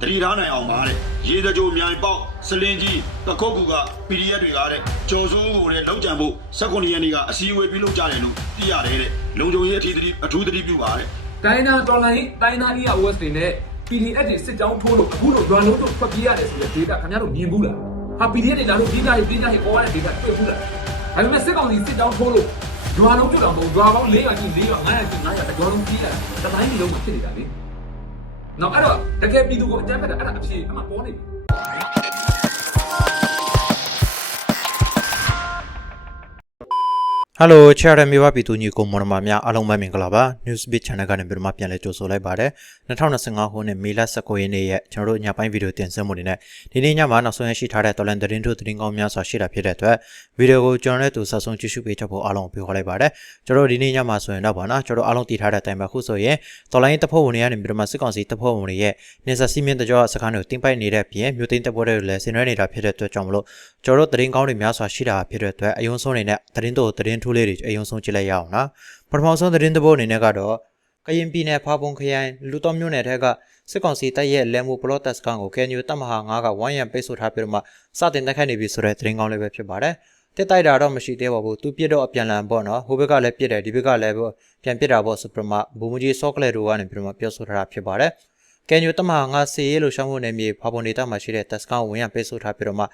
တတိထားနိုင်အောင်ပါတဲ့ရေတကြိုမြိုင်ပေါက်စလင်းကြီးတခုတ်ကူက PDF တွေကတဲ့ကြော်စိုးကိုလည်းလောက်ကြံဖို့16ရက်နေ့ကအစည်းအဝေးပြုလုပ်ကြတယ်လို့သိရတယ်တဲ့လုံခြုံရေးအထူးသတိအထူးသတိပြုပါတဲ့တိုင်းနာတော်လိုင်းတိုင်းနာ EOS တွေနဲ့ PDF တွေစစ်ကြောင်းထိုးလို့အခုလိုရွာလုံးတို့ထွက်ပြေးရတယ်ဆိုတဲ့ data ခင်ဗျားတို့မြင်ဘူးလားဟာ PDF တွေလာလို့ပြည်ကြရေးပြည်ကြရေးပေါ်ရတဲ့ data တွေ့ဘူးလားဒါပေမဲ့စစ်ကောင်စီစစ်ကြောင်းထိုးလို့ရွာလုံးပြုတ်တော့မဟုတ်ရွာပေါင်း400ရှိ400 500ရှိ900တကြောလုံးပြေးရတယ်တတိုင်းမျိုးလုံးမှာဖြစ်နေတာလေ နော်အဲ့တော့တကယ်ပြည်သူကိုအကြမ်းဖက်တာအဲ့ဒါအဖြစ်အမှပေါ်နေပြီ ဟယ်လိုချာရမြေပါပြည်သူညီကိုမော်နမများအားလုံးပဲမင်္ဂလာပါ Newsbeat Channel ကနေပြန်မှပြန်လဲကြိုဆိုလိုက်ပါတယ်2025ခုနှစ်မေလ19ရက်နေ့ရဲ့ကျွန်တော်တို့ညပိုင်းဗီဒီယိုတင်ဆက်မှုတွေနဲ့ဒီနေ့ညမှာနောက်ဆုံးရရှိထားတဲ့တော်လန်သတင်းထုတ်သတင်းကောင်းများစွာရှိတာဖြစ်တဲ့အတွက်ဗီဒီယိုကိုကျွန်တော်နဲ့တူဆက်ဆုံးကြည့်ရှုပေးချက်ဖို့အားလုံးကိုပြောလိုက်ပါတယ်ကျွန်တော်တို့ဒီနေ့ညမှာဆိုရင်တော့ဗောနော်ကျွန်တော်တို့အားလုံးတည်ထားတဲ့အတိုင်းပဲခုဆိုရင်တော်လိုင်းတပ်ဖွဲ့ဝင်တွေကနေပြီးတော့မှစစ်ကောင်စီတပ်ဖွဲ့ဝင်တွေရဲ့နေဆက်စီမင်းတကြောစခန်းတွေကိုတင်ပိုက်နေတဲ့ပြင်မြို့သိမ်းတပ်ဖွဲ့တွေလည်းဆင်နွှဲနေတာဖြစ်တဲ့အတွက်ကြောင့်မလို့ကျွန်တော်တို့သတင်းကောင်းတွေများစွာရှိတာဖြစ်တဲ့အတွက်အယုံဆုံးနေတဲ့သတင်းတို့သတင်းထူးလေးတွေအယုံဆုံးကြည့်လိုက်ရအောင်နော်ပထမဆုံးသတင်းတစ်ပုဒ်အနေနဲ့ကတော့ကရင်ပြည်နယ်ဖားပုံခရိုင်လူတော်မြို့နယ်ထက်ကစစ်ကောင်စီတပ်ရဲ့လက်မှုပလော့တက်စကန်ကိုကဲညူတပ်မဟာ9ကဝိုင်းရံပိတ်ဆို့ထားပြီးတော့မှစတင်တိုက်ခိုက်နေပြီဆိုတဲ့သတင်းကောင်းလေးပဲဖြစ်ပါတယ်တက်တိုက်တာတော့မရှိသေးပါဘူးသူပြစ်တော့အပြန်လန်ပေါ့နော်ဟိုဘက်ကလည်းပြစ်တယ်ဒီဘက်ကလည်းပြန်ပြစ်တာပေါ့ဆိုပြီးတော့မှဘူမကြီးဆော့ကလက်တို့ကနေပြီးတော့မှပြောဆိုထားတာဖြစ်ပါတယ်ကဲညူတမဟာငါစီရဲလို့ရှောင်းဖို့နေမြေဖာပုံဒေတာမှာရှိတဲ့တက်စကန်ကိုဝင်ရပိတ်ဆို့ထားပြီးတော့မှ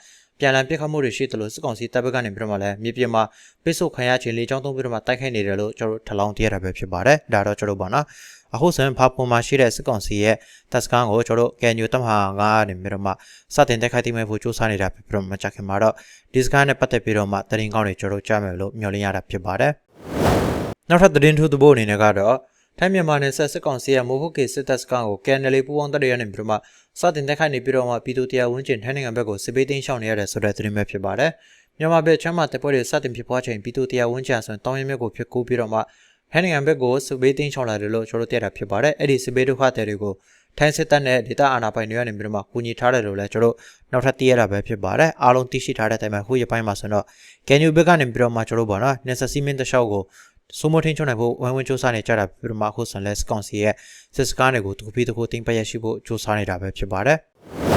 ပြန်လည်ပြစ်ခတ်မှုတွေရှိတယ်လို့စစ်ကောင်စီတပ်ဘက်ကနေပြီးတော့မှလည်းမြေပြင်မှာပိတ်ဆို့ခံရခြင်းလေးချောင်းသုံးပြီးတော့မှတိုက်ခိုက်နေတယ်လို့ကျွန်တော်တို့ထလောင်းတရတာပဲဖြစ်ပါတယ်ဒါတော့ကျွန်တော်တို့ပါနော်အခုဆိုရင်ဖာပုံမှာရှိတဲ့စစ်ကောင်စီရဲ့တက်စကန်ကိုကျွန်တော်တို့ကဲညူတမဟာငါကနေပြီးတော့မှစတင်တိုက်ခိုက်တိမဲ့ဖို့စူးစမ်းနေတာဖြစ်ပြီးတော့မှကြခင်မှာတော့ဒီစကန်နဲ့ပတ်သက်ပြီးတော့မှတရင်ကောင်းတွေကျွန်တော်တို့ကြားမယ်လို့မျှော်လင့်ရတာဖြစ်ပါတယ်နောက်ထပ်သတင်းထူးသဘောအနေနဲ့ကတော့ ထိုင်းမြန်မာနယ်စပ်စစ်ကောင်စီရဲ့မိုဟိုကေစစ်တပ်စကန်ကိုကန်နယ်လေးပူပေါင်းတပ်တွေရနေပြီးတော့မှစတင်တိုက်ခိုက်နေပြီးတော့မှပြည်သူတရားဝန်ကျင်ထိုင်းနိုင်ငံဘက်ကိုစစ်ပေးသိမ်းရှောင်နေရတယ်ဆိုတဲ့သတင်းပဲဖြစ်ပါတယ်။မြန်မာဘက်ချမ်းမှာတပ်ဖွဲ့တွေစတင်ဖြစ်ပွားချိန်ပြည်သူတရားဝန်ကျင်ဆိုရင်တောင်းရင်မြက်ကိုဖြစ်ကူးပြီးတော့မှထိုင်းနိုင်ငံဘက်ကိုစစ်ပေးသိမ်းရှောင်လာတယ်လို့ကျွန်တော်တို့သိရတာဖြစ်ပါတယ်။အဲ့ဒီစစ်ပေးဒုက္ခသည်တွေကိုထိုင်းစစ်တပ်နဲ့ဒေသအာဏာပိုင်တွေကနေပြီးတော့မှကူညီထားတယ်လို့လည်းကျွန်တော်တို့နောက်ထပ်သိရတာပဲဖြစ်ပါတယ်။အားလုံးသိရှိထားတဲ့အတိုင်းပဲခုရပိုင်းမှာဆိုတော့ကန်ယူဘက်ကနေပြီးတော့မှကျွန်တော်တို့ပေါ့နော်နေဆက်စီမင်းတလျှောက်ကို စိုးမထင်းချုံနိုင်ဖို့ဝိုင်းဝန်းစူးစမ်းနေကြတာပြီးတော့မှအခုဆန်လက်စကောင်စီရဲ့စစ်စကားတွေကိုသူပြီးတခုတင်ပတ်ရရှိဖို့စူးစမ်းနေတာပဲဖြစ်ပါတယ်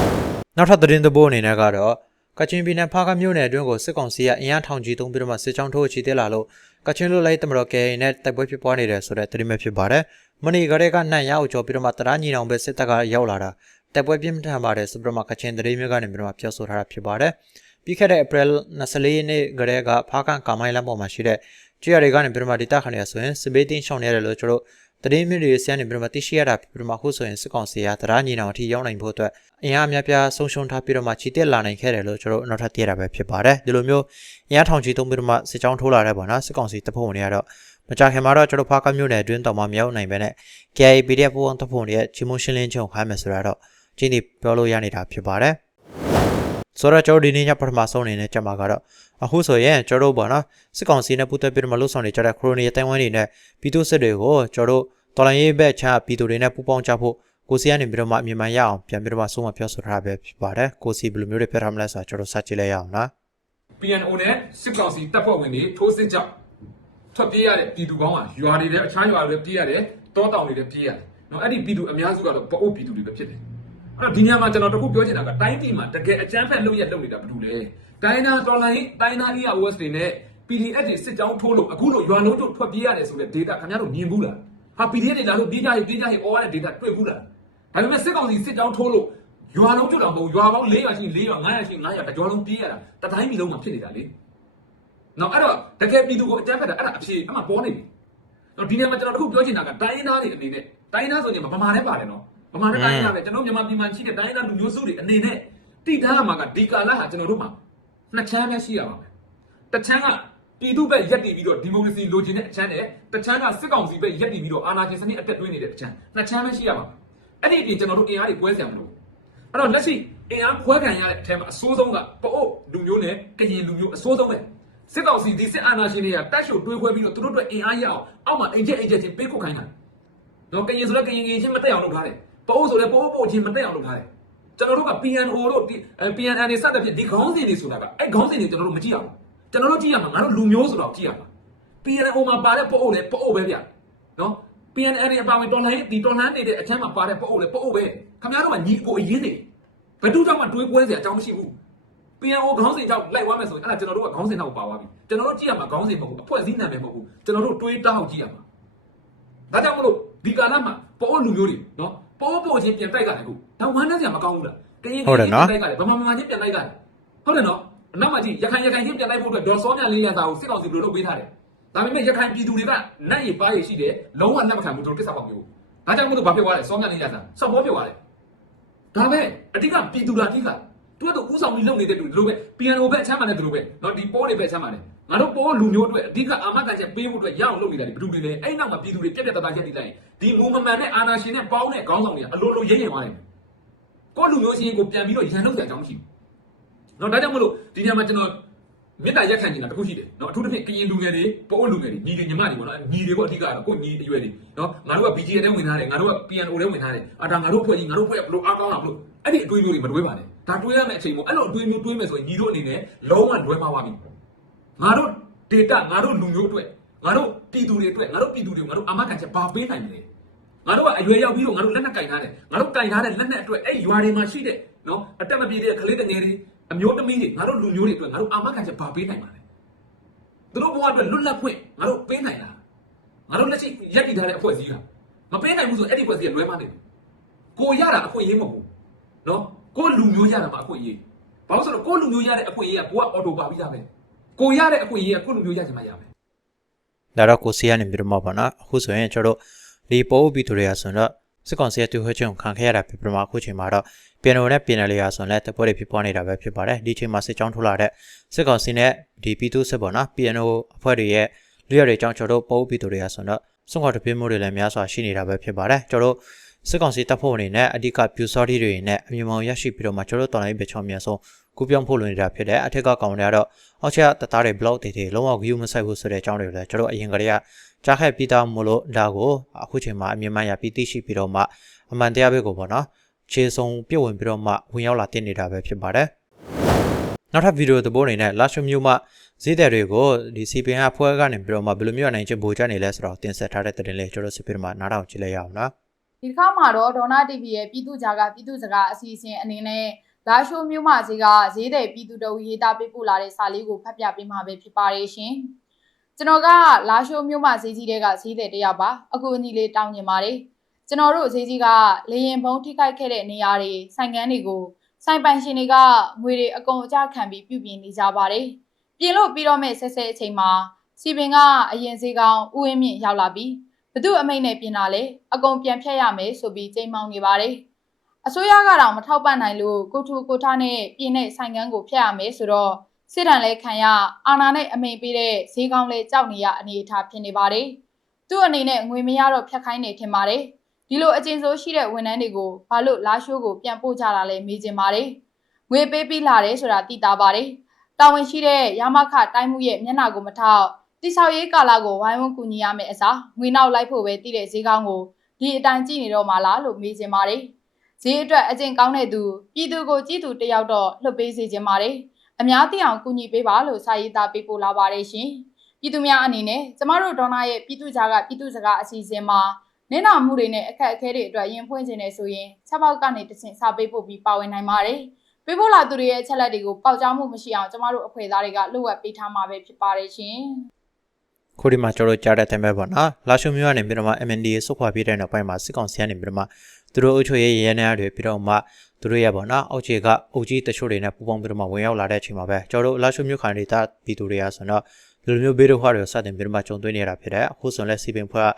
။နောက်ထပ်သတင်းသဘောအနေနဲ့ကတော့ကချင်ပြည်နယ်ဖားကမြို့နယ်အတွင်းကိုစစ်ကောင်စီကအင်အားထောင်ကြီးသုံးပြီးတော့မှစစ်ကြောင်းထိုးချီတက်လာလို့ကချင်လူလိုက်တမတော်ကဲနဲ့တိုက်ပွဲဖြစ်ပွားနေတယ်ဆိုတဲ့သတင်းပဲဖြစ်ပါတယ်။မနီကလေးကနှံ့ရအောင်ကျော်ပြီးတော့မှတရာညီနောင်ပဲစစ်တပ်ကရောက်လာတာတိုက်ပွဲပြင်းထန်ပါတယ်ဆိုပြီးတော့မှကချင်သတင်းမျိုးကနေပြီးတော့မှပြောဆိုထားတာဖြစ်ပါတယ်။ပြီးခဲ့တဲ့ April 24ရက်နေ့ကလေးကဖားကန်ကာမိုင်းလမ်းပေါ်မှာရှိတဲ့ ကျွရတွေကနေပြီးတော့မှဒေတာခဏရဆိုရင်စပေးတင်းရှောင်းနေရတယ်လို့ကျွန်တော်တရင်မြစ်တွေဆန်းနေပြီးတော့မှသိရှိရတာပြီးတော့မှခုဆိုရင်စစ်ကောင်စီကတရားညီနောင်အထိရောက်နိုင်ဖို့အတွက်အင်အားအများပြားဆုံးရှုံးထားပြီးတော့မှချီတက်လာနိုင်ခဲ့တယ်လို့ကျွန်တော်နောက်ထပ်သိရတာပဲဖြစ်ပါတယ်ဒီလိုမျိုးအင်အားထောင်ချီသုံးပြီးတော့မှစစ်ကြောင်းထိုးလာတဲ့ပေါ့နော်စစ်ကောင်စီတပ်ဖွဲ့ဝင်တွေကတော့မကြခင်မှာတော့ကျွန်တော်ဖားကမြို့နယ်အတွင်းတော်မှာမရောက်နိုင်ပဲနဲ့ KIPDF ပူးပေါင်းတပ်ဖွဲ့ဝင်တွေရဲ့ချီမုံရှင်းလင်းချုံခိုင်းမယ်ဆိုတာတော့ကျင်းနေပြောလို့ရနေတာဖြစ်ပါတယ် ဆိုတော့ကျွန်တော်ဒီနေ့ညပထမဆုံးအနေနဲ့ကြက်မှာကတော့အခုဆိုရင်ကျွန်တော်တို့ပေါ့နော်စစ်ကောင်စီနဲ့ပူးသက်ပြီးတော့မလှုပ်ဆောင်နေကြတဲ့ခရိုနီရဲ့တိုင်ဝမ်တွေနဲ့ပြည်သူစစ်တွေကိုကျွန်တော်တို့တော်လိုင်းရေးဘက်ချပြည်သူတွေနဲ့ပူးပေါင်းကြဖို့ကိုစီကနေပြီးတော့မှအမြင်မှန်ရအောင်ပြန်ပြီးတော့မှဆုံးမပြောဆိုထားတာပဲဖြစ်ပါတယ်ကိုစီဘယ်လိုမျိုးတွေပြထားမလဲဆိုတာကျွန်တော်စကြည့်လိုက်ရအောင်နော် PNO နဲ့စစ်ကောင်စီတပ်ဖွဲ့ဝင်တွေထိုးစစ်ကြောင့်ထွက်ပြေးရတဲ့ပြည်သူကောင်းကရွာတွေလည်းအခြားရွာတွေလည်းပြေးရတယ်တောတောင်တွေလည်းပြေးရတယ်နော်အဲ့ဒီပြည်သူအများစုကတော့ပအိုးပြည်သူတွေပဲဖြစ်တယ် အဲ့တော့ဒီညမှာကျွန်တော်တခုပြောချင်တာကတိုင်းပြည်မှာတကယ်အကြမ်းဖက်လုပ်ရက်လုပ်နေတာဘာလို့လဲတိုင်းနာတော်လိုင်းတိုင်းနာ EOS တွေနဲ့ PDF တွေစစ်ကြောင်းထိုးလို့အခုလိုရွာလုံးတို့ထွက်ပြေးရတယ်ဆိုတဲ့ data ခင်ဗျားတို့မြင်ဘူးလားဟာ PDF တွေလာလို့ပြေးကြရေးပြေးကြရေး all ရတဲ့ data တွေ့ဘူးလားဒါပေမဲ့စစ်ကောင်စီစစ်ကြောင်းထိုးလို့ရွာလုံးကျွတ်တော်မဟုတ်ရွာပေါင်း400ရှိ400 500ရှိ900တကြောလုံးပြေးရတာတတိုင်းပြည်လုံးမှာဖြစ်နေတာလေနော်အဲ့တော့တကယ်ပြည်သူကိုအကြမ်းဖက်တာအဲ့ဒါအဖြေအမှပေါ်နေပြီနော်ဒီနေ့မှာကျွန်တော်တခုပြောချင်တာကတိုင်းသားတွေအနေနဲ့တိုင်းသားဆိုရင်ဗမာလည်းပါတယ်နော် ဗမာလည်းတိုင်းသားပဲကျွန်တော်မြန်မာပြည်မှာရှိတဲ့တိုင်းသားလူမျိုးစုတွေအနေနဲ့တိထားရမှာကဒီကာလဟာကျွန်တော်တို့မှာနှစ်ချမ်းပဲရှိရပါမယ်တစ်ချမ်းကပြည်သူဘက်ရက်တည်ပြီးတော့ဒီမိုကရေစီလိုချင်တဲ့အချမ်းနဲ့တစ်ချမ်းကစစ်ကောင်စီဘက်ရက်တည်ပြီးတော့အာဏာရှင်စနစ်အသက်သွင်းနေတဲ့တစ်ချမ်းနှစ်ချမ်းပဲရှိရပါမယ်အဲ့ဒီအပြင်ကျွန်တော်တို့အင်အားတွေပွဲဆရာမလို့အဲ့တော့လက်ရှိအင်အားခွဲခံရတဲ့အထက်မှာအစိုးဆုံးကပအို့လူမျိုးနဲ့ကရင်လူမျိုးအစိုးဆုံးပဲစစ်ကောင်စီဒီစစ်အာဏာရှင်တွေကတက်ရှို့တွေးခွဲပြီးတော့သူတို့အတွက်အင်အားရအောင်အောက်မှာအင်ဂျက်အင်ဂျက်ချင်းပေးကုတ်ခိုင်းတာနော်ကရင်ဆိုလည်းကရင်ကရင်ချင်းမတက်အောင်လုပ်ထားတယ် ပအိုးဆိုလည်းပအိုးပို့ချင်းမတက်အောင်လုပ်ထားတယ်ကျွန်တော်တို့က PNO တို့ PNN တွေစတဲ့ဖြစ်ဒီခေါင်းစဉ်တွေဆိုတာကအဲ့ခေါင်းစဉ်တွေကျွန်တော်တို့မကြည့်အောင်ကျွန်တော်တို့ကြည့်ရမှာငါတို့လူမျိုးဆိုတော့ကြည့်ရမှာ PNO မှာပါတဲ့ပအိုးလည်းပအိုးပဲဗျနော် PNL အပါဝင်တော်လှန်ရေးဒီတော်လှန်နေတဲ့အချမ်းမှာပါတဲ့ပအုပ်လေပအုပ်ပဲခင်ဗျားတို့ကညီကိုအရင်နေဘယ်သူကြောင့်မှတွေးပွဲစရာအကြောင်းမရှိဘူး PNO ခေါင်းစဉ်ကြောင့်လိုက်သွားမယ်ဆိုရင်အဲ့ဒါကျွန်တော်တို့ကခေါင်းစဉ်တော့ပါသွားပြီကျွန်တော်တို့ကြည့်ရမှာခေါင်းစဉ်မဟုတ်ဘူးအဖွဲ့အစည်းနာမည်မဟုတ်ဘူးကျွန်တော်တို့တွေးတောက်ကြည့်ရမှာဒါကြောင့်မလို့ဒီကာလမှာပေါ်လူမျိုးတွေနော် ပေါ်ပေါ်ချင်းပြန်တိုက်ကြတယ်ခုဒါဝမ်းနဲ့စရာမကောင်းဘူးလားကရင်တိုက်ကြတယ်ဗမာမမာချင်းပြန်တိုက်ကြတယ်ဟုတ်တယ်နော်အနောက်မှာကြည့်ရခိုင်ရခိုင်ချင်းပြန်တိုက်ဖို့အတွက်ဒေါ်စောမြလေးရစာကိုစစ်ကောင်စီဘယ်လိုလုပ်ပေးထားတယ်ဒါပေမဲ့ရခိုင်ပြည်သူတွေကနတ်ရပါရရှိတယ်လုံးဝလက်မခံဘူးတို့ကိစ္စပေါ့မျိုးဒါကြောင့်မလို့ဘာဖြစ်သွားလဲစောမြလေးရစာဆော့ဘောဖြစ်သွားတယ်ဒါပဲအတိကပြည်သူလားအတိက သူကတော့ဥဆောင်ပြီးလုပ်နေတဲ့သူဒီလိုပဲ piano ဘက်ချမ်းမှလည်းဒီလိုပဲเนาะဒီပိုးတွေဘက်ချမ်းမှလည်း ငါတို့ပိုးလူမျိုးအတွက်အဓိကအာမခံချက်ပေးဖို့အတွက်ရအောင်လုပ်နေတာဒီဘယ်သူတွေလဲအဲ့နောက်မှာပြည်သူတွေပြက်ပြက်တသားချက်တိလိုက်ဒီမူမမှန်တဲ့အာနာရှင်နဲ့ပေါင်းတဲ့ခေါင်းဆောင်တွေကအလိုလိုရင်းရင်သွားတယ်ကိုလူမျိုးရှင်ကိုပြန်ပြီးတော့ရန်လုပ်ကြအကြောင်းမရှိဘူးเนาะဒါကြောင့်မလို့ဒီညမှာကျွန်တော်မေတ္တာရက်ခံနေတာတခုရှိတယ်เนาะအထူးသဖြင့်ကရင်လူငယ်တွေပိုးလူငယ်တွေညီတွေညီမတွေပေါ့နော်ညီတွေပေါ့အဓိကတော့ကိုညီအရွယ်တွေเนาะငါတို့က BGA ထဲဝင်ထားတယ်ငါတို့က piano ထဲဝင်ထားတယ်အာဒါငါတို့ဖွဲ့ကြီးငါတို့ဖွဲ့ဘလို့အားကောင်းတာဘလို့အဲ့ဒီအတွေးမျိုးတွေမတွေးပါနဲ့ဒါတွေးရမယ့်အချိန်မို့အဲ့လိုအတွေးမျိုးတွေးမယ်ဆိုရင်ညီတို့အနေနဲ့လုံးဝလွဲမှားပါပြီ ငါတို့ data ငါတို့လူမျိုးအတွက်ငါတို့ပြည်သူတွေအတွက်ငါတို့ပြည်သူတွေကိုငါတို့အာမခံချက်ဘာပေးနိုင်မလဲငါတို့ကအရွယ်ရောက်ပြီးတော့ငါတို့လက်နက်ကင်ထားတယ်ငါတို့ကင်ထားတဲ့လက်နက်အတွက်အဲ့ရွာတွေမှာရှိတဲ့နော်အတက်မပြေတဲ့ကလေးတငယ်တွေအမျိုးသမီးတွေငါတို့လူမျိုးတွေအတွက်ငါတို့အာမခံချက်ဘာပေးနိုင်မှာလဲသူတို့ဘဝအတွက်လွတ်လပ်ခွင့်ငါတို့ပေးနိုင်လားငါတို့လက်ရှိရက်တည်ထားတဲ့အဖွဲ့အစည်းကမပေးနိုင်ဘူးဆိုအဲ့ဒီအဖွဲ့အစည်းကလွဲမှားနေတယ်ကိုရတာအခွင့်အရေးမဟုတ်ဘူးနော်ကိုလူမျိုးရတာမှာအခွင့်အရေးဘာလို့ဆိုတော့ကိုလူမျိုးရတဲ့အခွင့်အရေးကကိုကအော်တိုပါပြီးသားပဲ ကိုရတဲ့အခွင့်အရေးကကိုလူမျိုးရချင်မှရမယ်ဒါတော့ကိုစီကနေပြီးတော့မှပေါ့နော်အခုဆိုရင်ကျွန်တော်တို့ဒီပိုးပြီးသူတွေကဆိုတော့စစ်ကောင်စီရဲ့တူဟွချင်းကိုခံခဲ့ရတာဖြစ်ပြီးတော့မှအခုချိန်မှာတော့ပြန်တော်နဲ့ပြန်လေရဆိုရင်လည်းတပွဲတွေဖြစ်ပေါ်နေတာပဲဖြစ်ပါတယ်ဒီချိန်မှာစစ်ကြောင်းထိုးလာတဲ့စစ်ကောင်စီနဲ့ဒီပြည်သူစစ်ပေါ့နော် PNO အဖွဲ့တွေရဲ့လူရတွေအကြောင်းကျွန်တော်တို့ပိုးပြီးသူတွေကဆိုတော့စွန့်ခွာတပြင်းမှုတွေလည်းများစွာရှိနေတာပဲဖြစ်ပါတယ်ကျွန်တော်တို့ စစ်ကောင်စီတပ်ဖွဲ့အနေနဲ့အဓိကပြူစောတိတွေနဲ့အမြင်မောင်ရရှိပြီးတော့မှကျွန်တော်တို့တော်လိုင်းပဲချောင်းမြန်ဆုံးကူပြောင်းဖို့လိုနေတာဖြစ်တယ်အထက်ကကောင်တွေကတော့အောက်ချက်ကတသားတွေ block တွေတွေလုံးဝ view မဆိုင်ဘူးဆိုတဲ့အကြောင်းတွေကိုလည်းကျွန်တော်အရင်ကတည်းကကြားခဲ့ပြီးသားမို့လို့ဒါကိုအခုချိန်မှာအမြင်မှန်ရပြီးသိရှိပြီးတော့မှအမှန်တရားပဲကိုပေါ့နော်ခြေစုံပြုတ်ဝင်ပြီးတော့မှဝင်ရောက်လာတင်နေတာပဲဖြစ်ပါတယ်နောက်ထပ်ဗီဒီယိုသဘောအနေနဲ့ last view မှာဈေးတယ်တွေကိုဒီ CPN အဖွဲကနေပြီးတော့မှဘယ်လိုမျိုးနိုင်ချင်ပို့ချနေလဲဆိုတော့တင်ဆက်ထားတဲ့တဲ့တင်လေးကျွန်တော်စစ်ပြီးတော့မှနားထောင်ကြည့်လိုက်ရအောင်နော် ဒီတစ်ခါမှာတော့ဒေါနာ TV ရဲ့ပြည်သူ့ဂျာကပြည်သူ့စကားအစီအစဉ်အနေနဲ့လာရှိုးမျိုးမဈေးကဈေးတဲ့ပြည်သူတော်ရေးသားပေးပို့လာတဲ့စာလေးကိုဖတ်ပြပေးမှာပဲဖြစ်ပါတယ်ရှင်။ကျွန်တော်ကလာရှိုးမျိုးမဈေးကြီးတဲ့ကဈေးတဲ့တယောက်ပါအခုအညီလေးတောင်းကျင်ပါတယ်။ကျွန်တော်တို့ဈေးကြီးကလေရင်ဘုံထိခိုက်ခဲ့တဲ့နေရာတွေဆိုင်ကန်းတွေကိုဆိုင်ပိုင်ရှင်တွေကငွေတွေအကုန်အကျခံပြီးပြုပြင်နေကြပါတယ်။ပြင်လို့ပြီးတော့မဲ့ဆက်ဆက်အချိန်မှာစီပင်ကအရင်ဈေးကောင်ဥဝင်းမြင့်ရောက်လာပြီးဘ သူအမိတ်နဲ့ပြင်လာလဲအကုန်ပြန်ဖြတ်ရမယ်ဆိုပြီးကြိမ်မောင်းနေပါတယ်အစိုးရကတော့မထောက်ပံ့နိုင်လို့ကိုထူကိုထားနဲ့ပြင်တဲ့ဆိုင်ကန်းကိုဖျက်ရမယ်ဆိုတော့စစ်တမ်းလဲခံရအာနာနဲ့အမိန်ပေးတဲ့ဈေးကောင်းလဲကြောက်နေရအနေအထားဖြစ်နေပါတယ်သူ့အနေနဲ့ငွေမရတော့ဖြတ်ခိုင်းနေထင်ပါတယ်ဒီလိုအကျဉ်းစိုးရှိတဲ့ဝန်ထမ်းတွေကိုဘာလို့လာရှိုးကိုပြန်ပို့ကြတာလဲမေးချင်ပါတယ်ငွေပေးပြီးလာတယ်ဆိုတာသိတာပါတယ်တာဝန်ရှိတဲ့ရမခတိုင်းမှုရဲ့မျက်နှာကိုမထောက် တိဆောက်ရေးကာလကိုဝိုင်းဝန်းကူညီရမယ့်အစားငွေနောက်လိုက်ဖို့ပဲတည်တဲ့ဈေးကောင်းကိုဒီအတိုင်းကြည့်နေတော့မှလားလို့မေးချင်ပါတယ်။ဈေးအတွက်အကျင့်ကောင်းတဲ့သူပြည်သူကိုကြည့်သူတယောက်တော့လှုပ်ပေးစေချင်ပါတယ်။အများသိအောင်ကူညီပေးပါလို့စာရေးသားပေးပို့လာပါတယ်ရှင်။ပြည်သူများအနေနဲ့ကျမတို့ဒေါနာရဲ့ပြည်သူကြားကပြည်သူစကားအစီအစဉ်မှာနင်းနာမှုတွေနဲ့အခက်အခဲတွေအတွက်ရင်ဖွင့်ခြင်းနဲ့ဆိုရင်ချက်ပေါက်ကနေတဆင့်စာပေးပို့ပြီးပါဝင်နိုင်ပါတယ်။ပေးပို့လာသူတွေရဲ့ချက်လက်တွေကိုပေါက်ကြားမှုမရှိအောင်ကျမတို့အဖွဲ့သားတွေကလှုပ်ဝက်ပေးထားမှာပဲဖြစ်ပါတယ်ရှင်။ ခုဒီမှာကျွန်တော်ကြားတဲ့အတိုင်းပဲပေါ့နော်လာရှုမျိုးကနေပြီးတော့မှ MNDA ဆုတ်ခွာပြေးတဲ့နောက်ပိုင်းမှာစစ်ကောင်စီကနေပြီးတော့မှသူတို့အုပ်ချုပ်ရေးရဲနေရတွေပြီးတော့မှသူတို့ရပေါ့နော်အောက်ခြေကအုပ်ကြီးတချို့တွေနဲ့ပူးပေါင်းပြီးတော့မှဝင်ရောက်လာတဲ့အချိန်မှာပဲကျွန်တော်တို့လာရှုမျိုးခံနေတာပြည်သူတွေကဆိုတော့ဒီလိုမျိုးဘေးတို့ခွာတွေကိုစတင်ပြီးတော့မှကြုံတွေ့နေရတာဖြစ်တယ်အခုဆိုရင်လည်းစီပင်ဖွဲ့က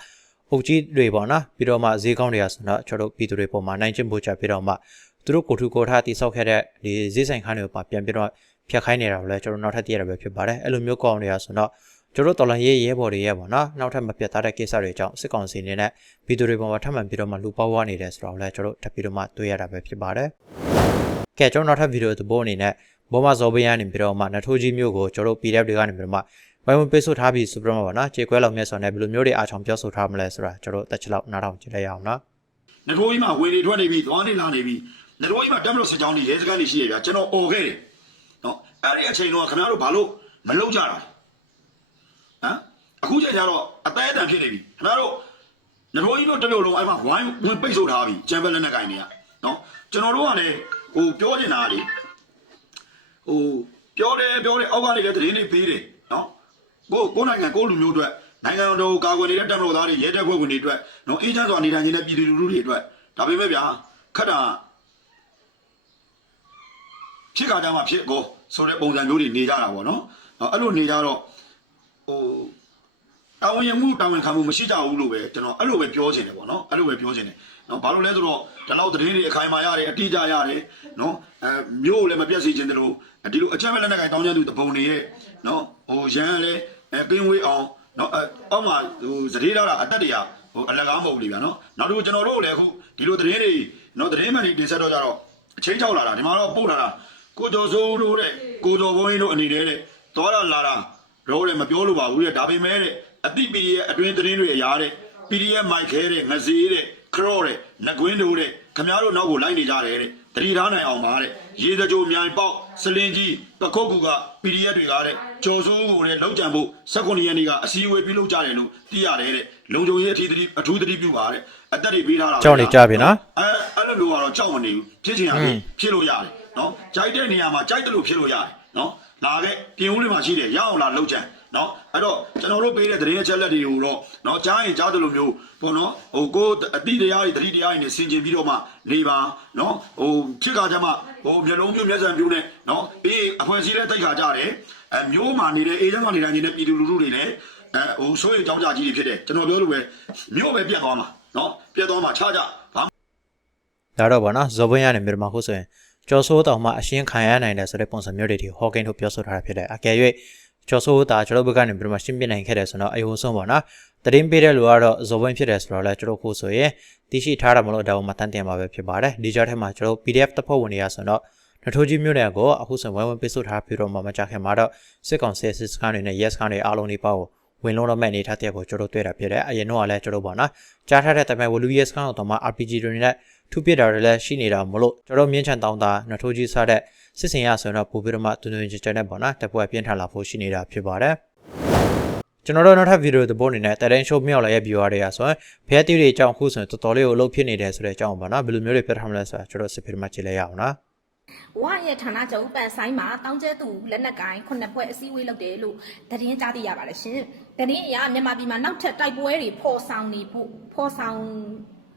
အုပ်ကြီးတွေပေါ့နော်ပြီးတော့မှဈေးကောင်းတွေကဆိုတော့ကျွန်တော်တို့ပြည်သူတွေပုံမှာနိုင်ချင်းပို့ချပြီးတော့မှသူတို့ကိုထုကိုထားတိစောက်ခဲ့တဲ့ဒီဈေးဆိုင်ခန်းတွေကိုပါပြန်ပြီးတော့ဖြတ်ခိုင်းနေတာကိုလည်းကျွန်တော်နောက်ထပ်သိရတာပဲဖြစ်ပါတယ်အဲ့လိုမျိုးကောင်းတွေကဆိုတော့ ကျွန်တော်တော်လန်ရေးရဲဘော်တွေရဲ့ပေါ့နော်နောက်ထပ်မပြတ်သားတဲ့ကိစ္စတွေကြောင့်စစ်ကောင်စီအနေနဲ့ဗီဒီယိုတွေပေါ်မှာထပ်မံပြီးတော့မှလူပေါဝါနေတယ်ဆိုတော့လည်းကျွန်တော်ထပ်ပြီးတော့မှတွေ့ရတာပဲဖြစ်ပါတယ်။ကဲကျွန်တော်နောက်ထပ်ဗီဒီယိုသဘောအနေနဲ့ဘောမဇော်ဘေးကနေပြီးတော့မှနထိုးကြီးမျိုးကိုကျွန်တော် PDF တွေကနေပြီးတော့မှဝိုင်းဝန်းပေးဆိုထားပြီးဆိုပြီးတော့မှပေါ့နော်ခြေခွဲလောက်မြတ်ဆိုနေဘယ်လိုမျိုးတွေအားချောင်ပြောဆိုထားမလဲဆိုတာကျွန်တော်တက်ချလောက်နားထောင်ကြည့်လိုက်ရအောင်နော်ငကိုကြီးမှာဝင်နေထွက်နေပြီသွားနေလာနေပြီငကိုကြီးမှာတက်မလို့စကြောင်းနေရဲစကန်နေရှိရဗျာကျွန်တော်អော်ခဲ့တယ်နော်အဲ့ဒီအချိန်တော့ခင်ဗျားတို့ဘာလို့မလုပ်ကြတာ ဟမ်အခုချိန်ကျတော့အသေးအတန်ဖြစ်နေပြီခင်ဗျားတို့နရိုးကြီးတို့တစ်ပြုတ်လုံးအဲ့မှာဝိုင်းဝင်ပိတ်ဆို့ထားပြီချမ်ပီယံလက်နက်ကင်တွေကနော်ကျွန်တော်တို့ကလည်းဟိုပြောနေတာလေဟိုပြောတယ်ပြောတယ်အောက်ကနေလည်းသတင်းတွေပေးတယ်နော်ကိုကိုနိုင်ငံကိုလူမျိုးအတွက်နိုင်ငံတော်ကာကွယ်နေတဲ့တပ်မတော်သားတွေရဲတပ်ဖွဲ့ဝင်တွေအတွက်နော်အေးချမ်းစွာနေထိုင်နေတဲ့ပြည်သူလူထုတွေအတွက်ဒါပေမဲ့ဗျာခက်တာဖြစ်ခါကြမှာဖြစ်ကိုဆိုတဲ့ပုံစံမျိုးတွေနေကြတာပေါ့နော်အဲ့လိုနေကြတော့ ဟိုတာဝန်ရမှုတာဝန်ခံမှုမရှိကြဘူးလို့ပဲကျွန်တော်အဲ့လိုပဲပြောချင်တယ်ပေါ့နော်အဲ့လိုပဲပြောချင်တယ်နော်ဘာလို့လဲဆိုတော့ဒီလောက်သတင်းတွေအခိုင်အမာရတယ်အတိအကျရတယ်နော်အဲမျိုးကိုလည်းမပြတ်စေချင်တယ်လို့ဒီလိုအချက်မဲ့လက်နဲ့ကင်တောင်းကျသူတပုံတွေရဲ့နော်ဟိုရန်ကလည်းအဲကင်းဝေးအောင်နော်အဲအောက်မှာဟိုသတိထားတာအတက်တွေကဟိုအလကားမဟုတ်လေဗျာနော်နောက်တစ်ခုကျွန်တော်တို့လည်းအခုဒီလိုသတင်းတွေနော်သတင်းမှန်တွေတင်ဆက်တော့ကြတော့အချင်းချောက်လာတာဒီမှာတော့ပို့လာတာကိုကျော်စိုးတို့တဲ့ကိုကျော်ဘုန်းကြီးတို့အနေနဲ့တဲ့သွားတာလာတာ တော့လည်းမပြောလို့ပါဘူးတဲ့ဒါပေမဲ့တဲ့အတိ PDF အတွင်းသတင်းတွေအရာတဲ့ PDF မိုက်ခဲတဲ့ငစေးတဲ့ခရော့တဲ့ငကွင်းတို့တဲ့ခမားတို့နောက်ကိုလိုက်နေကြတယ်တဲ့တတိထားနိုင်အောင်ပါတဲ့ရေစကြိုမြိုင်ပေါက်စလင်းကြီးပခုတ်ကူက PDF တွေကတဲ့ကြော်စိုးကိုလည်းလောက်ကြံဖို့16ရက်နေ့ကအစည်းအဝေးပြုလုပ်ကြတယ်လို့သိရတယ်တဲ့လုံခြုံရေးအထူးသတိအထူးသတိပြုပါတဲ့အသက်တွေပေးထားတာကြောက်နေကြပြီနော်အဲအဲ့လိုလိုကတော့ကြောက်မနေဘူးဖြစ်ချင်ရပြီဖြစ်လို့ရတယ်နော်ကြိုက်တဲ့နေရာမှာကြိုက်တယ်လို့ဖြစ်လို့ရတယ်နော် လာခဲ့ပြင်ဦးလေးမှာရှိတယ်ရအောင်လာလောက်ချင်နော်အဲ့တော့ကျွန်တော်တို့ပေးတဲ့သတင်းအချက်လက်တွေကိုတော့နော်ကြားရင်ကြားတယ်လို့မျိုးပေါ့နော်ဟိုကိုအတိတရားတွေတတိတရားတွေနဲ့ဆင်ခြင်ပြီးတော့မှနေပါနော်ဟိုချစ်ကကြမှာဟိုမျိုးလုံးမျိုးမျက်စံပြူနဲ့နော်အေးအဖွဲ့အစည်းလည်းတိုက်ခါကြတယ်အဲမျိုးမှာနေတဲ့အေးချမ်းမှာနေတဲ့ညီနဲ့ပြည်သူလူထုတွေလည်းအဲဟိုဆိုးရင်ကြောင်းကြကြီးတွေဖြစ်တယ်ကျွန်တော်ပြောလို့ပဲမျိုးပဲပြတ်သွားမှာနော်ပြတ်သွားမှာခြားကြဘာဒါတော့ဗောနော်ဇော်ဘွင်းရနေမြန်မာခုဆိုရင် ကျော်စိုးတောင်မှအရှင်းခံရနိုင်တယ်ဆိုတဲ့ပုံစံမျိုးတွေဒီဟော့ကင်းတို့ပြောဆိုထားတာဖြစ်တယ်အကယ်၍ကျော်စိုးတာကျွန်တော်ဘက်ကနေပြီးတော့ရှင်းပြနိုင်ခဲ့တယ်ဆိုတော့အယုံဆုံးဗောနော်တရင်ပေးတဲ့လူကတော့ဇော်ဘွင်းဖြစ်တယ်ဆိုတော့လဲကျွန်တော်ခုဆိုရင်တရှိထားတာမလို့ဒါကိုမတန်တင်ပါပဲဖြစ်ပါတယ်ဒီကြားထဲမှာကျွန်တော် PDF တပ်ဖွဲ့ဝင်တွေရဆိုတော့နထိုးကြီးမျိုးတွေကိုအခုဆိုဝိုင်းဝန်းပိတ်ဆို့ထားပြီးတော့မှမကြခင်မှာတော့စစ်ကောင်စီစစ်စခန်းတွေနဲ့ yes ခန်းတွေအားလုံးဒီပေါ့ကိုဝင်လုံးတော့မဲ့အနေထားတရက်ကိုကျွန်တော်တွေ့တာဖြစ်တယ်အရင်တော့ကလည်းကျွန်တော်ပေါ့နော်ကြားထားတဲ့တမိုင်ဝလူ yes ခန်းတော့မှ RPG တွေနဲ့ ထူပစ်တာတွေလည်းရှိနေတာမလို့ကျွန်တော်မြင့်ချန်တောင်းတာနထိုးကြီးစားတဲ့စစ်စင်ရဆိုတော့ပို့ပြီးတော့မှတွင်တွင်ကြကြနဲ့ပေါ့နော်တပွဲပြင်းထန်လာဖို့ရှိနေတာဖြစ်ပါတယ်ကျွန်တော်တို့နောက်ထပ်ဗီဒီယိုသဘောအနေနဲ့တရင် show မြောက်လာရဲ့ viewer တွေကဆိုရင်ဖျက်တီတွေအကြောင်းခုဆိုရင်တော်တော်လေးကိုအလုပ်ဖြစ်နေတယ်ဆိုတဲ့အကြောင်းပေါ့နော်ဘယ်လိုမျိုးတွေပြထားမလဲဆိုတာကျွန်တော်စစ်ဖီမှာကြည့်လိုက်ရအောင်နော်ဝရဲ့ဌာနချုပ်ပန်ဆိုင်မှာတောင်းကျဲသူလက်နက်ကိုင်ခုနှစ်ဖွဲ့အစည်းအဝေးလုပ်တယ်လို့သတင်းကြားသိရပါတယ်ရှင်။သတင်းအရမြန်မာပြည်မှာနောက်ထပ်တိုက်ပွဲတွေဖော်ဆောင်နေဖို့ဖော်ဆောင်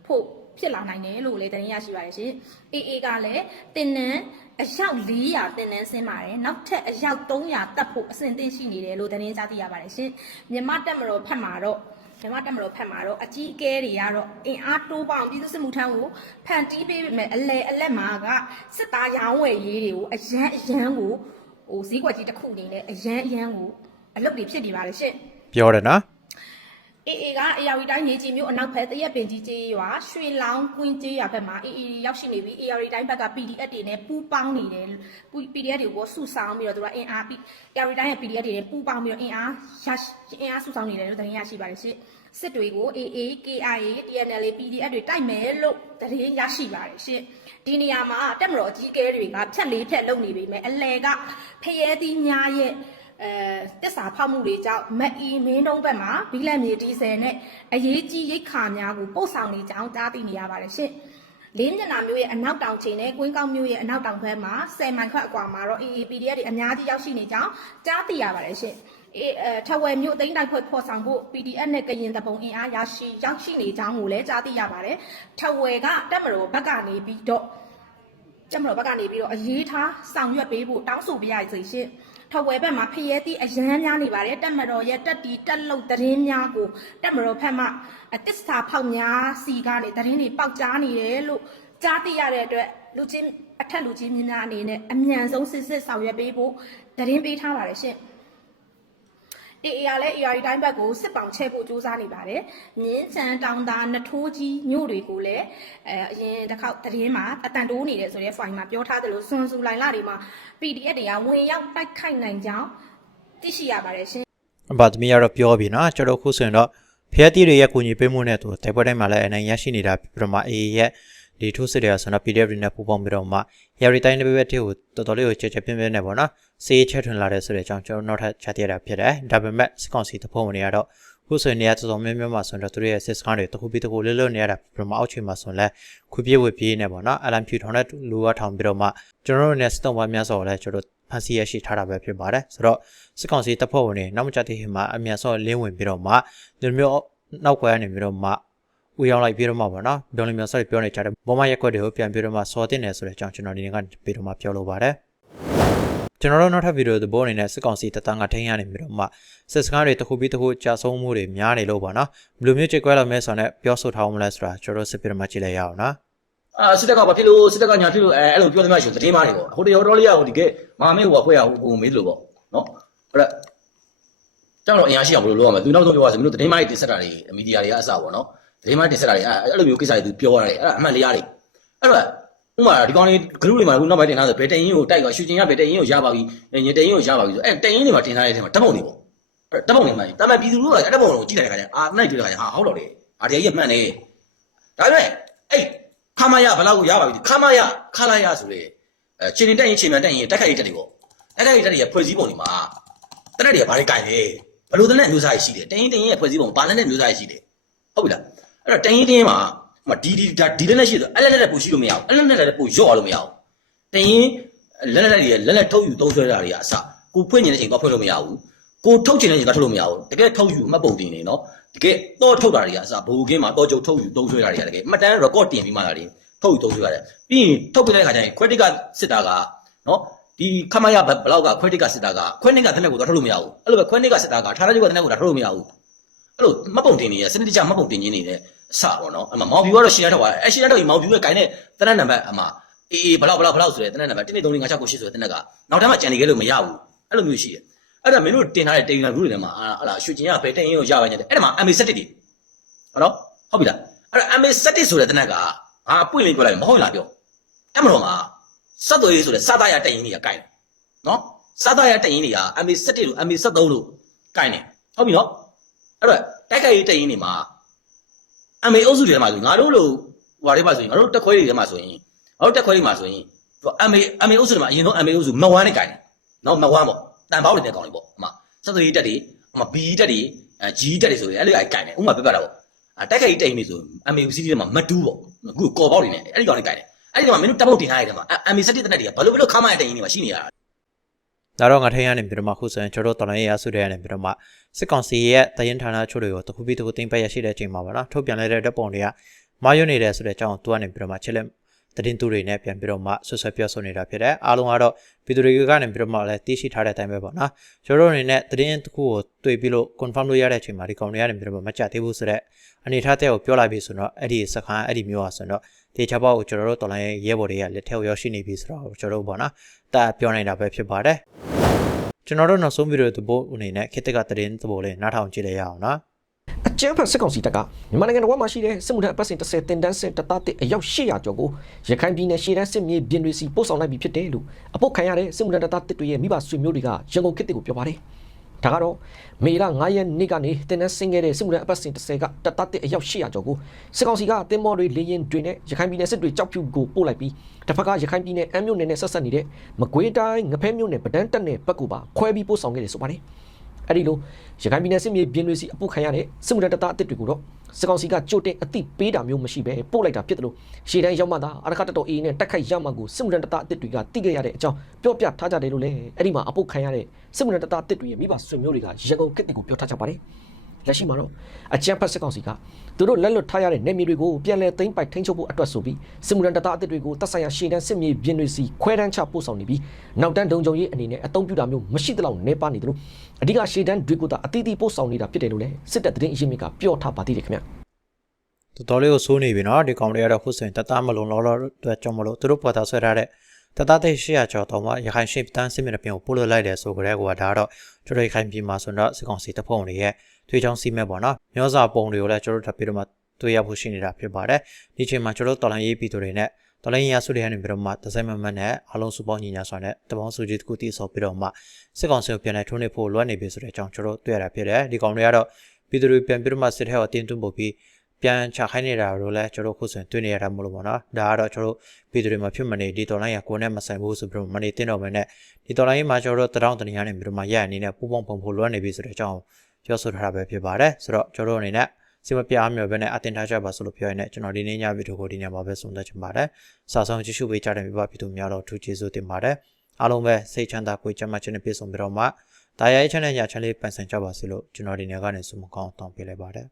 ဖို့ ဖြစ်လာနိုင်တယ်လို့လည်းသတင်းရရှိပါတယ်ရှင်။ AA ကလည်းတင်နန်းအယောက်400တင်နန်းဆင်းပါတယ်။နောက်ထပ်အယောက်300တက်ဖို့အဆင်သင့်ရှိနေတယ်လို့သတင်းကြားသိရပါတယ်ရှင်။မြန်မာတက်မတော်ဖက်မှာတော့မြန်မာတက်မတော်ဖက်မှာတော့အကြီးအကဲတွေကတော့အင်အားတိုးပေါအောင်ပြည်သူစစ်မှုထမ်းကိုဖန်တီးပေးပေမဲ့အလဲအလက်မှာကစစ်သားရောင်းဝယ်ရေးတွေကိုအရန်အရန်ကိုဟိုဈေးကွက်ကြီးတစ်ခုအနေနဲ့အရန်အရန်ကိုအလုပ်တွေဖြစ်နေပါတယ်ရှင့်ပြောတယ်နော် အေအေကအေယာဝီတိုင်းနေကြီးမျိုးအနောက်ဘက်တရက်ပင်ကြီးကျေးရွာရွှေလောင်းကွင်းကျေးရွာဘက်မှာအေအေရောက်ရှိနေပြီးအေယာဝီတိုင်းဘက်က PDF တွေနဲ့ပူးပေါင်းနေတယ် PDF တွေကိုစုဆောင်းပြီးတော့သူကအင်အားပြီးအေယာဝီတိုင်းရဲ့ PDF တွေနဲ့ပူးပေါင်းပြီးတော့အင်အားရရှိအင်အားစုဆောင်းနေတယ်လို့သတင်းရရှိပါတယ်ရှင့်စစ်တွေကို AA KIA TNL PDF တွေတိုက်မယ်လို့သတင်းရရှိပါတယ်ရှင့်ဒီနေရာမှာတက်မတော်အကြီးအကဲတွေကဖြတ်လေးဖြတ်လုပ်နေပေမဲ့အလဲကဖရဲသီးများရဲ့ အဲတစ္ဆာဖောက်မှုတွေကြောင့်မအီမင်းတုံးဘက်မှာဘီလက်မြေဒီဇယ်နဲ့အရေးကြီးရိတ်ခါများကိုပို့ဆောင်နေကြောင်းကြားသိနေရပါတယ်ရှင့်။လင်းမျက်နှာမျိုးရဲ့အနောက်တောင်ချိန်နဲ့ကွင်းကောက်မျိုးရဲ့အနောက်တောင်ဘက်မှာ10မိုင်ခွက်အကွာမှာတော့ EEPDF တွေအများကြီးရောက်ရှိနေကြောင်းကြားသိရပါတယ်ရှင့်။အေးအဲထဝယ်မျိုးအသိန်းတိုက်ဖွဲ့ဖော်ဆောင်ဖို့ PDF နဲ့ကရင်တပုံအင်အားရရှိရောက်ရှိနေကြောင်းကိုလည်းကြားသိရပါတယ်။ထဝယ်ကတက်မတော်ဘက်ကနေပြီးတော့ကျမတို့ဘက်ကနေပြီးတော့အရေးထားဆောင်ရွက်ပေးဖို့တောင်းဆိုပြရစီရှင် ထဝယ်ဘက်မှာဖျဲသည့်အရန်များနေပါတယ်တက်မတော်ရဲ့တက်တီတက်လုတ်သတင်းများကိုတက်မတော်ဘက်မှအတစ္ဆာဖောက်များစီကနေသတင်းတွေပေါက်ကြားနေတယ်လို့ကြားသိရတဲ့အတွက်လူချင်းအထက်လူချင်းများအနေနဲ့အမြန်ဆုံးစစ်စစ်ဆောင်ရွက်ပေးဖို့သတင်းပေးထားပါတယ်ရှင် အေအေရလည်း AR တိုင်းဘက်ကိုစစ်ပောင်ချဲဖို့စူးစမ်းနေပါတယ်။မြင်းချန်တောင်သာနထိုးကြီးမြို့တွေကိုလည်းအဲအရင်တစ်ခေါက်သတင်းမှာအတန်တိုးနေတယ်ဆိုတဲ့ file မှာပြောထားသလိုစွန်စုလိုင်လာတွေမှာ PDF တွေကဝင်ရောက်တိုက်ခိုက်နိုင်ကြောင်းသိရှိရပါတယ်ရှင်အဘသမီးကတော့ပြောပြီနော်ကျွန်တော်ခုဆိုရင်တော့ဖျက်တီတွေရဲ့ကူညီပေးမှုနဲ့သူတိုက်ပွဲတိုင်းမှာလည်းအနိုင်ရရှိနေတာပြီးတော့မှ AA ရဲ့ဒီထိုးစစ်တွေကဆိုတော့ PDF တွေနဲ့ပူးပေါင်းပြီးတော့မှ Yari တိုင်းတစ်ပတ်တည်းကိုတော်တော်လေးကိုကြက်ကြက်ပြင်းပြင်းနဲ့ပေါ့နော် စေးချက်ထွင်လာတဲ့ဆိုတဲ့အကြောင်းကျွန်တော်နောက်ထပ်ချပြရတာဖြစ်တယ်ဒါပေမဲ့စကောင်စီတဖုံဝင်တွေကတော့ခုဆိုရင်နေရာတော်တော်များများမှာဆိုတော့သူတို့ရဲ့ sys ကားတွေတစ်ခုပြီးတစ်ခုလွတ်လွတ်နေရတာပြမအောက်ချိန်မှာဆိုရင်လည်းခွပြေးဝေပြေးနေပေါ့နော်အလံဖြူထောင်တဲ့လူကထောင်ပြီးတော့မှကျွန်တော်တို့နဲ့စတုံးပါများဆိုတော့လည်းကျွန်တော်တို့ဖန်စီရရှိထားတာပဲဖြစ်ပါတယ်ဆိုတော့စစ်ကောင်စီတပ်ဖွဲ့ဝင်တွေနောက်မကြသေးခင်မှာအမြန်ဆုံးလင်းဝင်ပြီးတော့မှဒီလိုမျိုးနောက်ကွယ်ကနေပြီးတော့မှဦးရောက်လိုက်ပြီးတော့မှပေါ့နော်ပြောလို့မျိုးဆက်ပြောနေကြတယ်ဘောမရက်ွက်တွေကိုပြန်ပြီးတော့မှစော်တင်နေဆိုတဲ့အကြောင်းကျွန်တော်ဒီနေ့ကပြီးတော့မှပြောလိုပါတယ် ကျွန်တော်တို့နောက်ထပ်ဗီဒီယိုသဘောအနေနဲ့စစ်ကောင်စီတပ်သားကထိန်းရနေပြီးတော့မှစစ်စကားတွေတစ်ခုပြီးတစ်ခုကြာဆုံးမှုတွေများနေလို့ပေါ့နော်ဘယ်လိုမျိုးကြေကွဲလောက်မဲဆိုတော့ပြောဆိုထားအောင်မလဲဆိုတာကျွန်တော်တို့စစ်ပြီးတော့မှကြည့်လိုက်ရအောင်နော်အာစစ်တပ်ကဘာဖြစ်လို့စစ်တပ်ကညာဖြစ်လို့အဲအဲ့လိုပြောသမျှရှင်သတင်းမားတွေပေါ့ဟိုတရောတော်လေးရဟိုဒီကဲမဟာမေဟိုအဖွဲ့ရဟိုမေးလို့ပေါ့နော်အဲ့ဒါတောင်းတော့အင်အားရှိအောင်ဘယ်လိုလုပ်ရမလဲသူနောက်ဆုံးပြောရစီမင်းတို့သတင်းမားတွေတင်ဆက်တာတွေမီဒီယာတွေကအစပေါ့နော်သတင်းမားတင်ဆက်တာတွေအဲ့လိုမျိုးကိစ္စတွေသူပြောရတယ်အဲ့ဒါအမှန်တရားတွေအဲ့တော့ ဥမာဒီကောင်လေးဂရုတွေမှာခုနောက်ပိုင်းတင်ထားဆိုဘယ်တရင်ကိုတိုက်သွားရှူချင်းရဘယ်တရင်ကိုရပါပြီညတရင်ကိုရပါပြီဆိုအဲ့တရင်တွေမှာတင်ထားတဲ့အထဲမှာဓာတ်ပုံတွေပေါ့အဲ့ဓာတ်ပုံတွေမှာတာမန်ပြည်သူတို့ကအဲ့ဓာတ်ပုံတွေကိုကြည့်လိုက်တဲ့ခါကျအာနိုင်တွေ့တဲ့ခါကျဟာဟုတ်တော့တယ်အာဒီကြီးကမှန်နေဒါပေမဲ့အဲ့ခမရဘယ်လောက်ကိုရပါပြီခမရခလာရဆိုလေအဲချင်းတင်တက်ရင်ချင်းမြန်တက်ရင်တက်ခိုက်တက်တွေပေါ့တက်ခိုက်တက်တွေရဲ့ဖွဲ့စည်းပုံတွေမှာတက်တဲ့တွေကဘာတွေကင်လဲဘယ်လိုတဲ့နဲ့မျိုးစားရရှိတယ်တရင်တင်ရဲ့ဖွဲ့စည်းပုံဘာနဲ့နဲ့မျိုးစားရရှိတယ်ဟုတ်ပြီလားအဲ့တော့တရင်တင်မှာ ဟိုဒီဒီဒါဒီလက်နဲ့ရှိဆိုအဲ့လက်လက်ပူရှိလို့မရဘူးအဲ့လက်လက်လက်ပူရော့အောင်လို့မရဘူးတရင်လက်လက်လက်တွေလက်လက်ထုတ်ယူသုံးဆွဲတာတွေကအစကိုဖွင့်နေတဲ့ချိန်တော့ဖွင့်လို့မရဘူးကိုထုတ်ချင်တဲ့ချိန်တော့ထုတ်လို့မရဘူးတကယ်ထုတ်ယူမှတ်ပုံတင်နေနော်တကယ်တော့ထုတ်တာတွေကအစဘူကင်းမှာတော့ကြုံထုတ်ယူသုံးဆွဲတာတွေကတကယ်မှတ်တမ်း record တင်ပြီးမှလာတယ်ထုတ်ယူသုံးဆွဲရတယ်ပြီးရင်ထုတ်ပြတဲ့ခါကျရင် credit ကစစ်တာကနော်ဒီခမရဘလောက်က credit ကစစ်တာက credit ကတနက်ကိုတော့ထုတ်လို့မရဘူးအဲ့လိုပဲ credit ကစစ်တာကထားထားကျုပ်ကတနက်ကိုတော့ထုတ်လို့မရဘူး အဲ့လိုမှတ်ပုံတင်နေရစနစ်တကျမှတ်ပုံတင်ခြင်းနေတဲ့အစပေါ့နော်အမမောင်ဗျူကတော့ရှင်းရတော့အဲရှင်းရတော့ဒီမောင်ဗျူရဲ့ဂိုင်းနဲ့တနက်နံပါတ်အမအေးအေးဘလောက်ဘလောက်ဘလောက်ဆိုတဲ့တနက်နံပါတ်1 2 3 4 5 6 9 10ဆိုတဲ့တနက်ကနောက်ထပ်မှကြံနေခဲ့လို့မရဘူးအဲ့လိုမျိုးရှိတယ်အဲ့ဒါမင်းတို့တင်ထားတဲ့ Telegram group တွေထဲမှာဟာလာရွှေကျင်ရဘယ်တင်ရင်ကိုရပါညတဲ့အဲ့ဒါမှာ MA7 တွေဟုတ်နော်ဟုတ်ပြီလားအဲ့ဒါ MA7 ဆိုတဲ့တနက်ကငါပွင့်လင်းပြောလိုက်မဟုတ်လားပြောအဲ့မလို့မှာစက်သွေးဆိုတဲ့စာသားရတက်ရင်တွေကကိုင်တယ်နော်စာသားရတက်ရင်တွေက MA7 လို့ MA73 လို့ကိုင်တယ်ဟုတ်ပြီနော် အဲ့တော့တိုက်ခိုက်ရေးတက်ရင်တွေမှာ MA အုပ်စုတွေထဲမှာဆိုငါတို့လို့ဟိုဟာတွေပါဆိုရင်ငါတို့တက်ခွဲတွေထဲမှာဆိုရင်ငါတို့တက်ခွဲတွေမှာဆိုရင်သူ MA MA အုပ်စုတွေမှာအရင်ဆုံး MA အုပ်စုမဝမ်းနဲ့ကိုင်တယ်နော်မဝမ်းပေါ့တန်ပေါက်တွေနဲ့ကောင်းတယ်ပေါ့အမစက်သွေးတက်တွေအမ B တက်တွေအဲ G တက်တွေဆိုရင်အဲ့လိုအိုင်ကိုင်တယ်ဥမာပြပြတာပေါ့အဲတိုက်ခိုက်ရေးတက်ရင်တွေဆို MA စီးတွေမှာမတူးပေါ့အခုကော်ပေါက်တွေနဲ့အဲ့ဒီကောင်တွေကိုင်တယ်အဲ့ဒီမှာမင်းတို့တပ်ပုတ်တင်ထားရတဲ့မှာအမ်မီစက်တစ်တက်တွေကဘလို့ဘလို့ခါမရတဲ့ရင်တွေမှာရှိနေရတာ ဒါတော့ငါထိုင်ရနေပြီးတော့မှခုဆိုရင်ကျွန်တော်တို့တော်လိုင်းရဆုတွေရနေပြီးတော့မှစစ်ကောင်စီရဲ့တရင်ဌာနချို့တွေကိုတစ်ခုပြီးတစ်ခုတင်ပတ်ရရှိတဲ့အချိန်မှာပါနော်ထုတ်ပြန်လိုက်တဲ့ဓာတ်ပုံတွေကမာရွနေတယ်ဆိုတဲ့အကြောင်းသူကနေပြီးတော့မှချက်လက်တရင်သူတွေနဲ့ပြန်ပြီးတော့မှဆွဆွပြောဆိုနေတာဖြစ်တယ်အားလုံးကတော့ပြည်သူတွေကနေပြီးတော့မှလည်းသိရှိထားတဲ့အတိုင်းပဲပေါ့နော်ကျွန်တော်တို့အနေနဲ့တရင်တစ်ခုကိုတွေ့ပြီးလို့ confirm လုပ်ရတဲ့အချိန်မှာဒီကောင်တွေကနေပြီးတော့မှမကြသေးဘူးဆိုတော့အနေထားတဲ့ကိုပြောလိုက်ပြီဆိုတော့အဲ့ဒီစခန်းအဲ့ဒီမျိုးอ่ะဆိုတော့ တေချာပေါက်ကိုကျွန်တော်တို့တော်လိုင်းရဲဘော်တွေကလက်ထက်ရောက်ရှိနေပြီဆိုတော့ကျွန်တော်တို့ပေါ့နော်တာပြောနေတာပဲဖြစ်ပါတယ်ကျွန်တော်တို့နောက်ဆုံးဗီဒီယိုသဘောအနေနဲ့ခေတ်တက်ကသတင်းသဘောလေးနားထောင်ကြည့်လိုက်ရအောင်နော်အကျန်းဖတ်စစ်ကောင်စီတပ်ကမြန်မာနိုင်ငံတော်မှာရှိတဲ့စစ်မှုထမ်းအပတ်စဉ်30တင်တန်းစစ်တပ်သားတစ်အယောက်800ကျော်ကိုရခိုင်ပြည်နယ်ရှေ့တန်းစစ်မြေပြင်တွေစီပို့ဆောင်လိုက်ပြီးဖြစ်တယ်လို့အပုတ်ခံရတဲ့စစ်မှုထမ်းတပ်သားတစ်တွေရဲ့မိဘဆွေမျိုးတွေကရန်ကုန်ခေတ်တွေကိုပြောပါတယ်။ ဒါကတော့မေလ9ရက်နေ့ကနေတင်တန်းဆင်းခဲ့တဲ့စစ်မှုထမ်းအပတ်စဉ်30ကတပ်သားတစ်အယောက်800ကျော်ကိုစစ်ကောင်စီကတင်မောတွေလေရင်တွေနဲ့ရခိုင်ပြည်နယ်စစ်တွေကြောက်ဖြူကိုပို့လိုက်ပြီးတစ်ဖက်ကရခိုင်ပြည်နယ်အမ်းမြို့နယ်နဲ့ဆက်ဆက်နေတဲ့မကွေးတိုင်းငဖဲမြို့နယ်ပဒန်းတက်နယ်ဘက်ကိုပါခွဲပြီးပို့ဆောင်ခဲ့တယ်ဆိုပါတယ်။ အဲ့ဒီလိုရခိုင်ပြည်နယ်စစ်မြေပြင်တွေစီအပုတ်ခံရတဲ့စစ်မှုထမ်းတပ်သားအစ်စ်တွေကိုတော့စစ်ကောင်စီကကြိုတင်အသိပေးတာမျိုးမရှိဘဲပို့လိုက်တာဖြစ်တယ်လို့ရှေ့တန်းရောက်မှသာအရခတ်တော်အေးနဲ့တက်ခိုက်ရမှကိုစစ်မှုထမ်းတပ်သားအစ်စ်တွေကသိခဲ့ရတဲ့အကြောင်းပြောပြထားကြတယ်လို့လည်းအဲ့ဒီမှာအပုတ်ခံရတဲ့စစ်မှုထမ်းတပ်သားအစ်စ်တွေရဲ့မိဘဆွေမျိုးတွေကရန်ကုန်ကစ်တီကိုပြောထားကြပါတယ် လက်ရှိမှာတော့အကြံဖတ်စစ်ကောင်စီကသူတို့လက်လွတ်ထားရတဲ့နေမြေတွေကိုပြန်လည်သိမ်းပိုက်ထိန်းချုပ်ဖို့အတွက်ဆိုပြီးစစ်မှုထမ်းတပ်သားအစ်စ်တွေကိုတပ်ဆိုင်ရာရှေ့တန်းစစ်မြေပြင်တွေစီခွဲတန်းချပို့ဆောင်နေပြီးနောက်တန်းဒုံကြုံရေးအနေနဲ့အသုံးပြုတာမျိုးမရှိသလောက်နေပါနေတယ်လို့အဓိကရှေ့တန်းတွေကိုသာအသီးသီးပို့ဆောင်နေတာဖြစ်တယ်လို့လည်းစစ်တပ်သတင်းအရင်းမြစ်ကပြောထားပါသေးတယ်ခင်ဗျာတော်တော်လေးကိုစိုးနေပြီနော်ဒီကောင်တွေကတော့ခုဆိုရင်တသားမလုံးလောလောအတွက်ကြောင့်မလို့သူတို့ပေါ်တာဆွဲထားတဲ့တသားသိ800ကျော်တော့မှရခိုင်ရှိတန်းစစ်မြေပြင်ကိုပို့လို့လိုက်တယ်ဆိုကြတဲ့ကွာဒါကတော့ကျွန်တော်ရခိုင်ပြည်မှာဆိုတော့စစ်ကောင်စီတပ်ဖွဲ့တွေရဲ့ ထွေးချောင်းစီမဲ့ပေါ့နော်မျောစာပုံတွေကိုလည်းကျွန်တော်တို့ထပ်ပြီးတော့မှတွေ့ရဖို့ရှိနေတာဖြစ်ပါတယ်ဒီချိန်မှာကျွန်တော်တို့တော်လိုင်းရေးပြည်သူတွေနဲ့တော်လိုင်းရဆုတွေကနေပြီးတော့မှတစိုက်မမတ်နဲ့အားလုံးစုပေါင်းညီညာစွာနဲ့တပေါင်းစုကြီးတစ်ခုတည်ဆော်ပြီးတော့မှစစ်ကောင်စီကိုပြန်လည်ထုံးနေဖို့လွတ်နေပြီဆိုတဲ့အကြောင်းကျွန်တော်တို့တွေ့ရတာဖြစ်တယ်ဒီကောင်တွေကတော့ပြည်သူတွေပြန်ပြီးတော့မှစစ်ထဲကိုတင်းသွင်းဖို့ပြီးပြန်ချခိုင်းနေတာတို့လည်းကျွန်တော်ခုဆိုရင်တွေ့နေရတာမလို့ပေါ့နော်ဒါကတော့ကျွန်တော်ပြည်သူတွေမှာဖြစ်မနေဒီတော်လိုင်းရကိုယ်နဲ့မဆိုင်ဘူးဆိုပြီးတော့မနေတင်တော့ဘဲနဲ့ဒီတော်လိုင်းမှာကျွန်တော်တို့တရောင်းတနေရနေပြီးတော့မှရရအနေနဲ့ပူပေါင်းပုံဖို့လွတ်နေပြီဆိုတဲ့အကြောင်း ပြောဆိုထားတာပဲဖြစ်ပါတယ်ဆိုတော့ကျွန်တော်တို့အနေနဲ့စီမပြအားမျိုးပဲနဲ့အတင်ထားကြပါဆိုလို့ပြောရရင်ကျွန်တော်ဒီနေ့ညဗီဒီယိုကိုဒီညမှာပဲဆုံးသက်ချင်ပါတယ်စာဆုံးကြည့်ရှုပေးကြတဲ့မိဘပြည်သူများတော့ထူးကျေးဇူးတင်ပါတယ်အားလုံးပဲစိတ်ချမ်းသာကိုယ်ကျန်းမာခြင်းနဲ့ပြည့်စုံပြီးတော့မှဒါရိုက်ချမ်းတဲ့ညချမ်းလေးပန်ဆင်ကြပါစေလို့ကျွန်တော်ဒီနေ့ကနေဆုမကောင်းတောင်းပေးလိုက်ပါတယ်